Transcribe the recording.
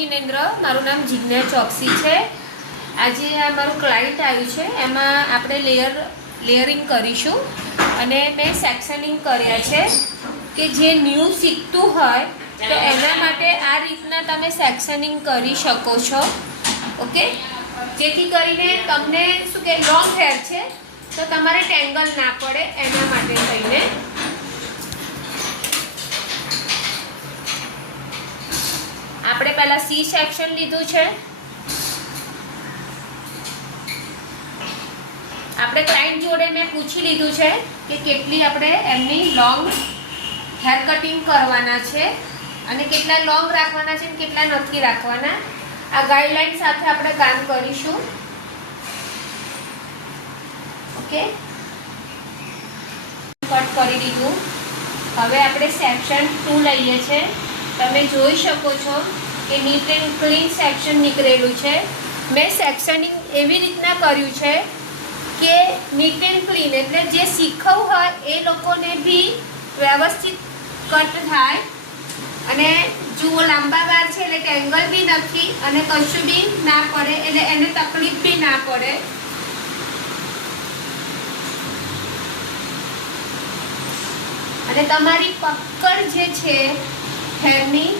जिनेन्द्र मारू नाम जिज्ञा चौकसी है। आज मारू क्लाइंट आयु है एमां आपणे लेयरिंग करीशुं अने मैं सेक्शनिंग कर्या छे कि जे न्यू शीखतुं होय तो एना माटे आ रीतना तमे सेक्शनिंग करी शको छो। ओके, जेथी करीने तमने शुं के लॉन्ग हेर छे तो तमारे टेंगल ना पड़े एना माटे थईने આપણે પહેલા સી સેક્શન લીધું છે। આપણે ક્લાયન્ટ જોડે મેં પૂછી લીધું છે કે કેટલી આપણે એમની લોંગ હેર કટિંગ કરવાના છે અને કેટલા લોંગ રાખવાના છે અને કેટલા નથી રાખવાના। આ ગાઈડલાઈન સાથે આપણે કામ કરીશું। ઓકે, કટ કરી દીધું। હવે આપણે સેક્શન 2 લઈએ છે। તમે જોઈ શકો છો કે નીટ એન્ડ ક્લીન સેક્શન નીકળેલું છે। મેં સેક્શનિંગ એવી રીતના કર્યું છે કે નીટ એન્ડ ક્લીન એટલે જે શીખવું હોય એ લોકોને બી વ્યવસ્થિત કટ થાય અને જુઓ લાંબા વાળ છે એટલે ટેંગલ બી નથી અને કશું બી ના પડે એટલે એને તકલીફ બી ના પડે। અને તમારી પકડ જે છે હેરની